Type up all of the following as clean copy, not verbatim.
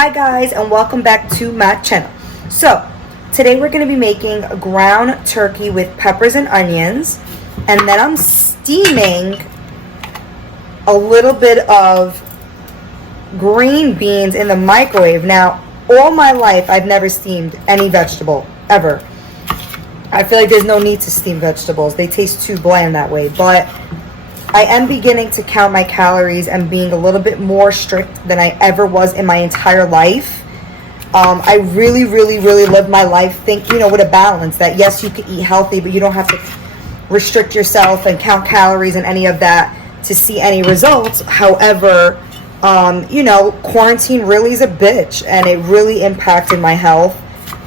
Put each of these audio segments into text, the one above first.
Hi guys, and welcome back to my channel. So today we're going to be making ground turkey with peppers and onions, and then I'm steaming a little bit of green beans in the microwave. Now, all my life I've never steamed any vegetable ever. I feel like there's no need to steam vegetables, they taste too bland that way. But I am beginning to count my calories and being a little bit more strict than I ever was in my entire life. I really live my life with a balance that yes, you can eat healthy, but you don't have to restrict yourself and count calories and any of that to see any results. However, quarantine really is a bitch, and it really impacted my health.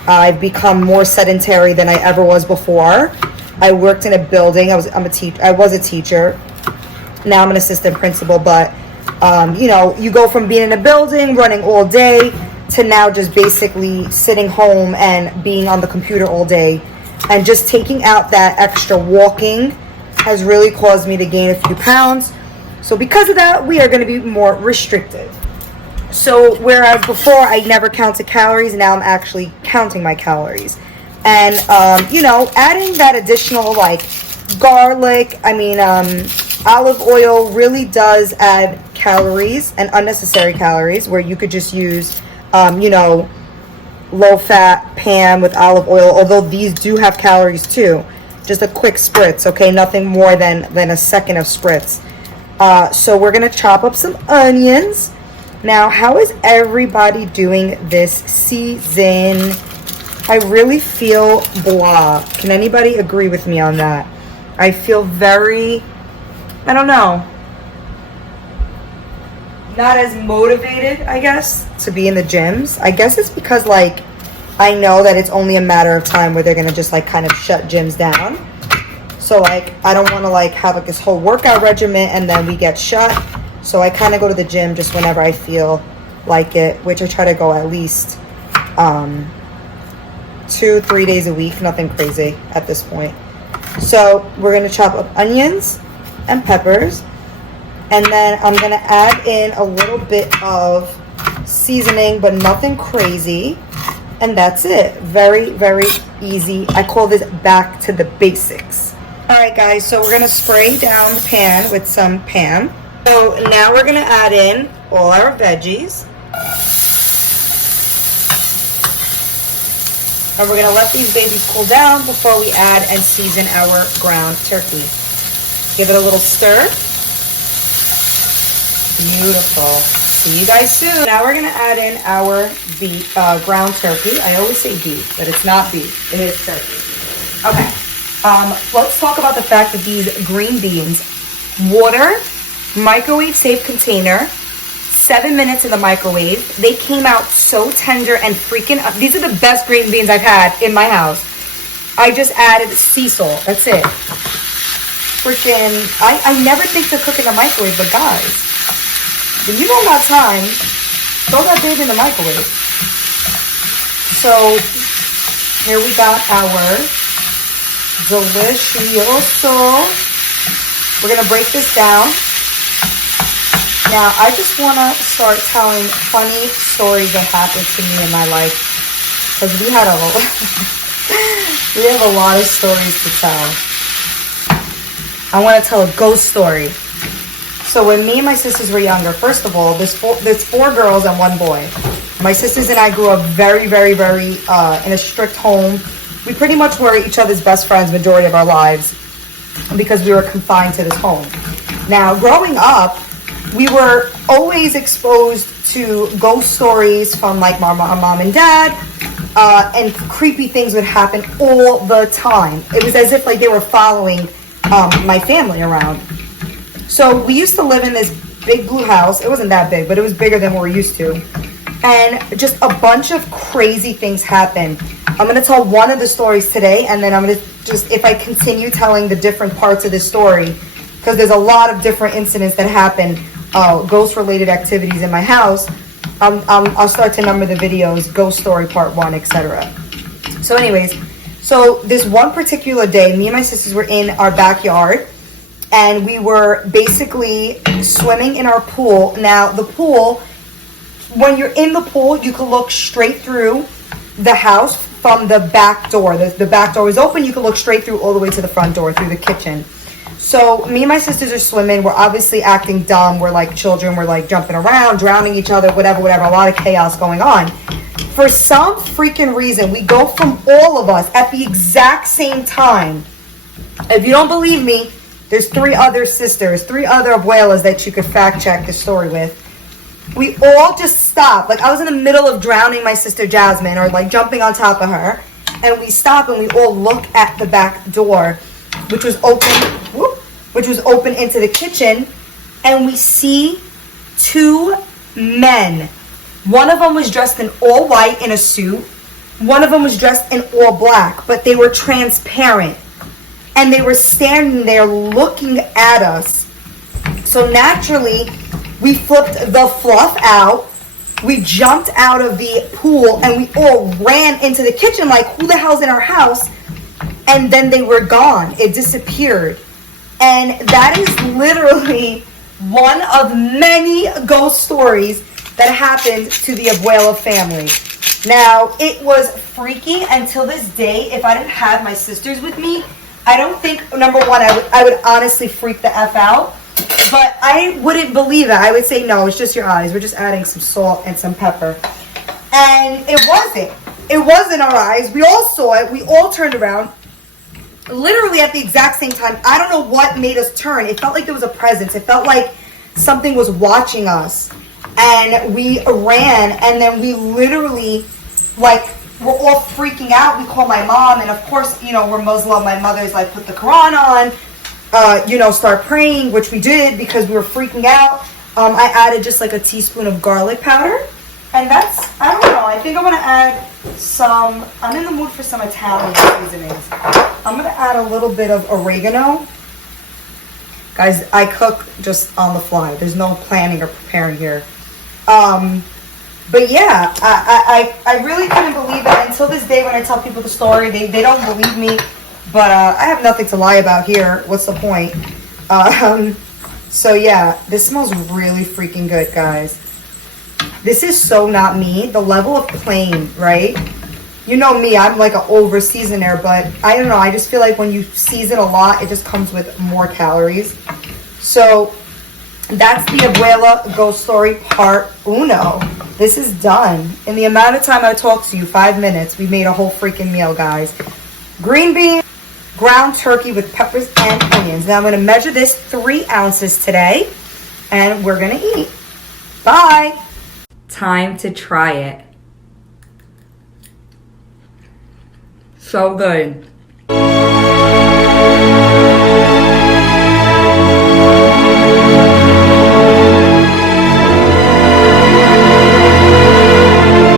I've become more sedentary than I ever was before. I worked in a building. I was a teacher. Now I'm an assistant principal, but you go from being in a building, running all day, to now just basically sitting home and being on the computer all day. And just taking out that extra walking has really caused me to gain a few pounds. So because of that, we are going to be more restricted. So whereas before I never counted calories, now I'm actually counting my calories. And, adding that additional garlic, olive oil really does add calories and unnecessary calories, where you could just use, low fat pan with olive oil, although these do have calories too. Just a quick spritz, okay? Nothing more than a second of spritz. So we're going to chop up some onions. Now, how is everybody doing this season? I really feel blah. Can anybody agree with me on that? I feel very, I don't know, not as motivated, I guess, to be in the gyms. I guess it's because, I know that it's only a matter of time where they're going to just, kind of shut gyms down. So, I don't want to, have, this whole workout regimen and then we get shut. So I kind of go to the gym just whenever I feel like it, which I try to go at least 2-3 days a week. Nothing crazy at this point. So we're going to chop up onions and peppers. And then I'm going to add in a little bit of seasoning, but nothing crazy. And that's it. Very easy. I call this back to the basics. All right, guys. So we're going to spray down the pan with some Pam. So now we're going to add in all our veggies. And we're going to let these babies cool down before we add and season our ground turkey. Give it a little stir. Beautiful. See you guys soon. Now we're going to add in our ground turkey. I always say beef, but it's not beef. It is turkey. Okay. Let's talk about the fact that these green beans, water, microwave safe container, 7 minutes in the microwave. They came out so tender and freaking up. These are the best green beans I've had in my house. I just added sea salt. That's it. Freaking, I never think to cook in the microwave, but guys, when you don't got time, throw that baby in the microwave. So here we got our delicioso. We're going to break this down. Now, I just want to start telling funny stories that happened to me in my life, because we have a lot of stories to tell. I want to tell a ghost story. So when me and my sisters were younger, first of all, there's four girls and one boy. My sisters and I grew up very in a strict home. We pretty much were each other's best friends majority of our lives because we were confined to this home. Now, growing up, we were always exposed to ghost stories from my mom and dad, and creepy things would happen all the time. It was as if they were following my family around. So we used to live in this big blue house. It wasn't that big, but it was bigger than what we're used to. And just a bunch of crazy things happened. I'm going to tell one of the stories today, and then I'm going to if I continue telling the different parts of this story, because there's a lot of different incidents that happened, ghost-related activities in my house. I'll start to number the videos, ghost story part 1, etc. So anyways, so this one particular day, me and my sisters were in our backyard, and we were basically swimming in our pool. Now, the pool when you're in the pool, you can look straight through the house from the back door. The back door is open. You can look straight through all the way to the front door through the kitchen. So me and my sisters are swimming. We're obviously acting dumb. We're like children. We're like jumping around, drowning each other, whatever. A lot of chaos going on. For some freaking reason, we go from all of us at the exact same time. If you don't believe me, there's 3 other sisters, 3 other abuelas that you could fact check the story with. We all just stopped. Like, I was in the middle of drowning my sister Jasmine, or like jumping on top of her, and we stop and we all look at the back door, which was open into the kitchen, and we see 2 men. One of them was dressed in all white in a suit. One of them was dressed in all black, but they were transparent. And they were standing there looking at us. So naturally, we flipped the fluff out. We jumped out of the pool and we all ran into the kitchen like, who the hell's in our house? And then they were gone. It disappeared. And that is literally one of many ghost stories that happened to the Abuela family. Now, it was freaky until this day. If I didn't have my sisters with me, I don't think, number one, I would honestly freak the F out. But I wouldn't believe it. I would say, no, it's just your eyes. We're just adding some salt and some pepper. And it wasn't. It wasn't our eyes. We all saw it. We all turned around. Literally at the exact same time. I don't know what made us turn. It felt like there was a presence. It felt like something was watching us. And we ran. And then we literally, like, we're all freaking out. We call my mom. And, of course, you know, we're Muslim. My mother's like, put the Quran on. Start praying, which we did because we were freaking out. I added just like a teaspoon of garlic powder. And that's, I don't know, I think I'm going to add some, I'm in the mood for some Italian seasonings. I'm going to add a little bit of oregano. Guys, I cook just on the fly. There's no planning or preparing here. But yeah, I really couldn't believe it until this day when I tell people the story. They don't believe me. But I have nothing to lie about here. What's the point? So yeah, this smells really freaking good, guys. This is so not me. The level of plain, right? You know me, I'm like an over seasoner, but I don't know. I just feel like when you season a lot, it just comes with more calories. So that's the Abuela Ghost Story Part Uno. This is done. In the amount of time I talked to you, 5 minutes, we made a whole freaking meal, guys. Green beans, ground turkey with peppers and onions. Now I'm going to measure this 3 ounces today, and we're going to eat. Bye. Time to try it. So good.